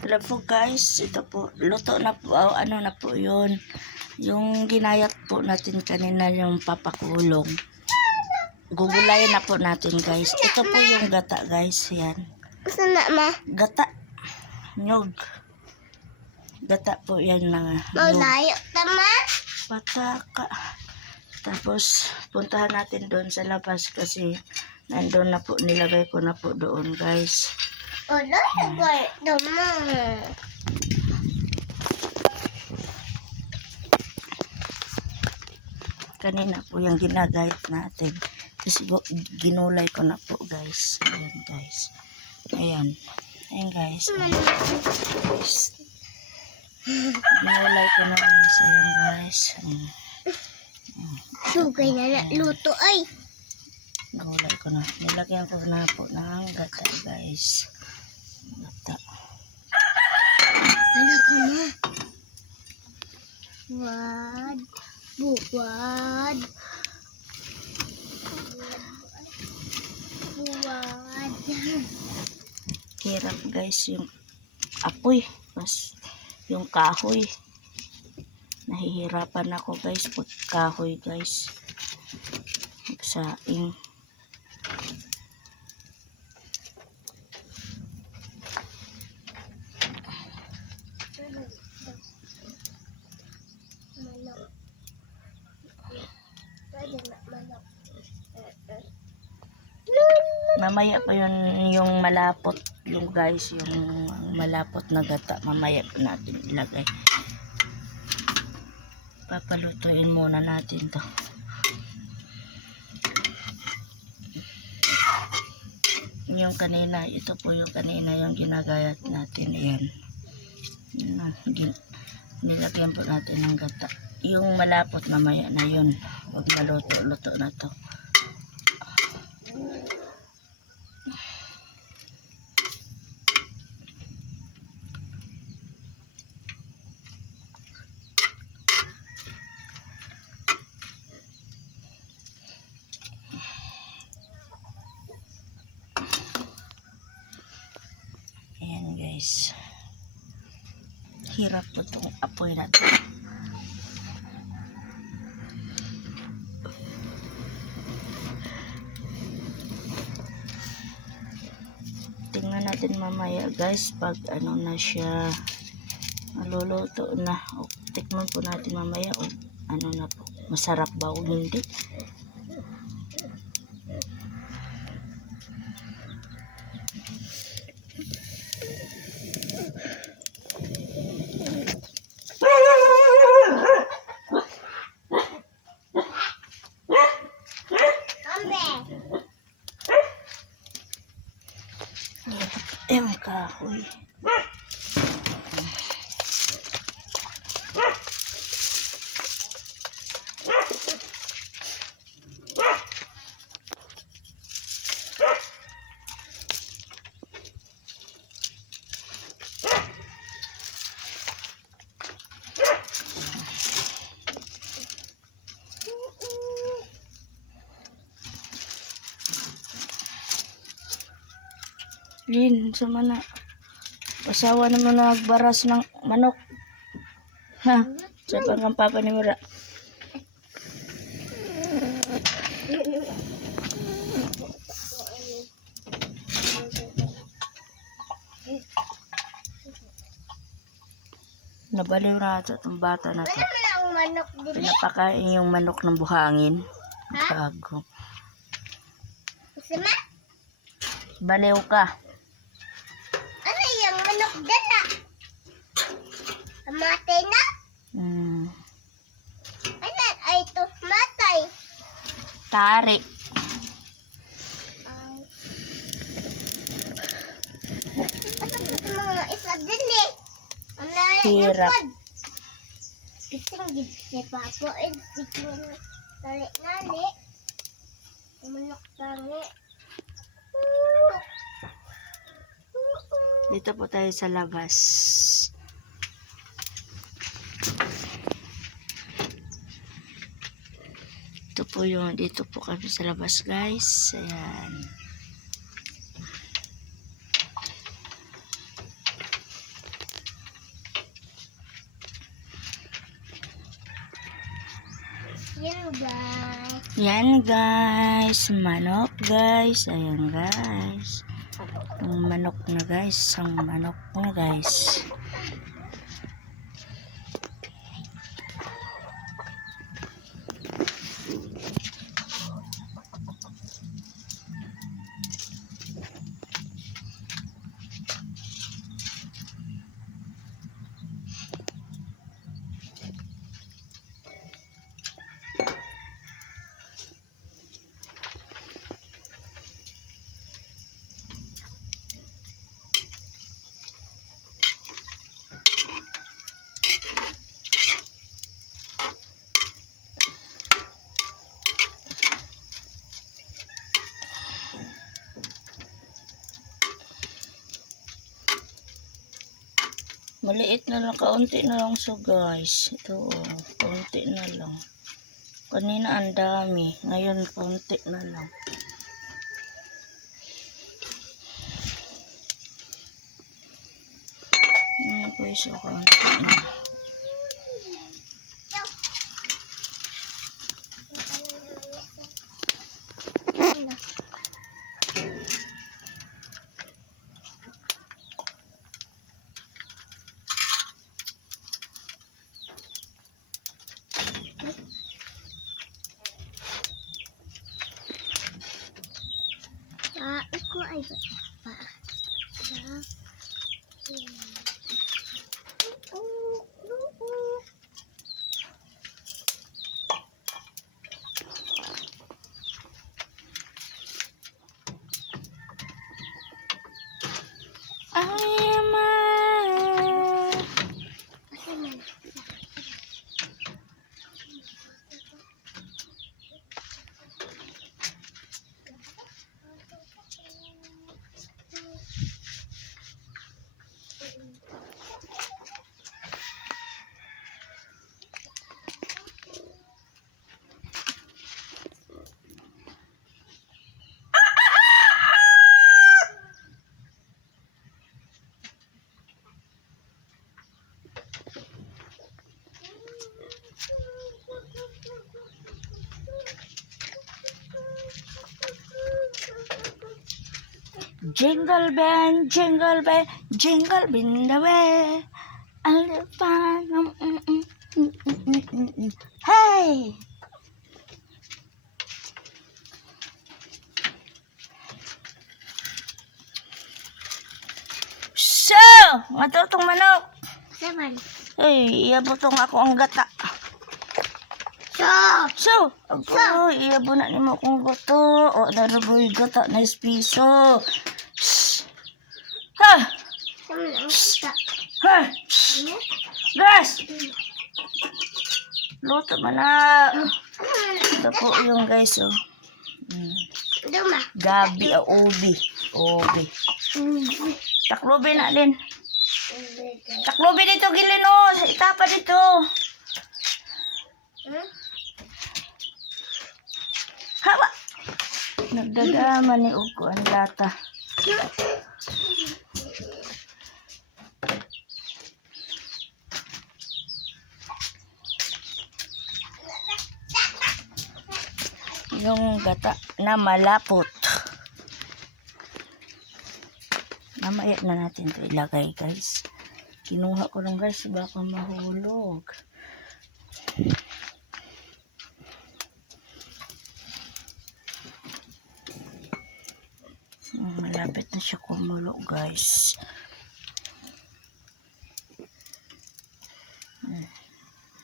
Hello po guys, ito po, luto na po, ano na po yun, yung ginayat po natin kanina, yung papakulong. Gugulayin na po natin guys. Ito po yung gata guys, yan. Saan na ma? Gata, nyog. Gata po yan na nyog. Malayo tama? Pataka. Tapos, puntahan natin doon sa labas kasi nandun na po, nilagay ko na po doon guys. Malayo ba? Tama. Kanina po yung ginagayat natin. Kasi ginulay ko na po guys. Ayan guys. Ayan. Ayan guys. Ginulay ko na guys. Ayan guys. Sugay na luto ay. Ginulay ko na. Nilagyan ko na po ng gata guys. Gata. Ano ka ma? Wad. Buwad. Buwad. Hirap guys yung apoy. Mas yung kahoy. Nahihirapan ako guys pag kahoy guys. Magsaing. Mamaya pa yun yung malapot yung guys, yung malapot na gata. Mamaya pa natin ilagay. Papalutuin muna natin to. Yung kanina, ito po yung kanina yung ginagayat natin. Ayan. Nilagyan po natin ng gata. Yung malapot mamaya na yun. Huwag maluto-luto na to. Ayan guys. Hirap po itong apoy natin. Tingnan natin mamaya guys pag ano na siya maluluto na. O, tikman po natin mamaya o ano na po. Masarap ba o hindi? Yung kahoy. Lin, sama na. Pasawa naman nagbaras ng manok. Ha? Sabi ang papa ni Mura. Nabaliw na ito itong bata na ito. Wala man ang manok dili. Pinapakain yung manok ng buhangin. Ha? Bago. Sama? Baliw ka. Ano yung manok dala? Matay na? Ano ay ito? Matay. Tari. Mga isa dili. Ang nari Hirap. Isang gid si Papo. Isang nali. Manok tangi. Dito po tayo sa labas. Ito po yung, dito po kami sa labas guys. Ayan. Yan guys. Yan guys, manok guys. Ayan guys. Ang manok na guys, ang manok na guys. Maliit na lang, kaunti na lang so guys. Ito oh, kaunti na lang. Kanina ang dami, ngayon kaunti na lang. Guys, so kaunti na. Iko ay pa. Jingle bell, jingle bell, jingle in the way. A little fun. Hey! So, matutong manok. Saman. Ay, iabotong ako ang gata. So, ako, iabo na ni mo kong gato. O, naraboy gata na piso. Shhh. Ha! Saman ang kita. Ha! Gas! Luto man na. Ito po yung guys, oh. Duma. Gabi, ubi. Ubi. Taklobi na din. Taklobi dito, gilin, oh. Sa itapa dito. Hawa! Nagdadama ni Ugo ang lata. Yung gata na malapot. Mamaya na natin ito ilagay guys. Kinuha ko lang guys, baka mahulog. Malapit na siya kumulo guys.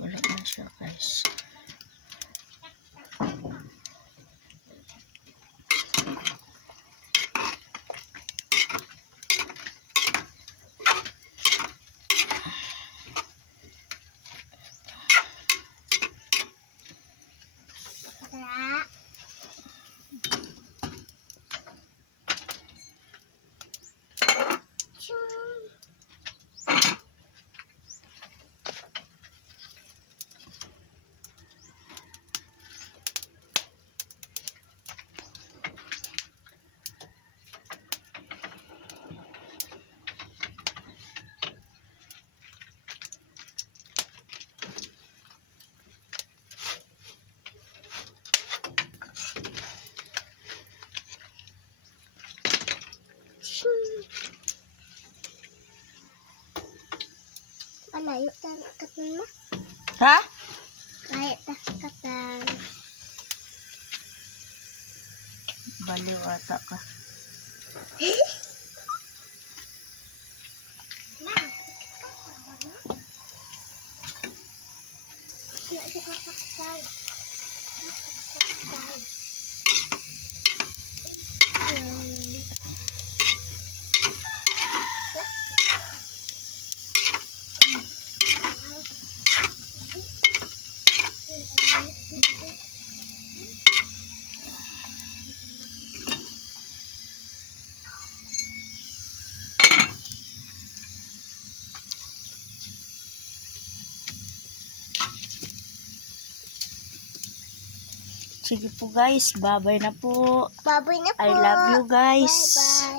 Wala na siya guys. Layo tan katan ma. Ha? Layo ta katan. Baliw ata ka. Ma. Layo ta katan. Sige po guys, bye-bye na po. Baboy na po. I love you guys. Bye-bye.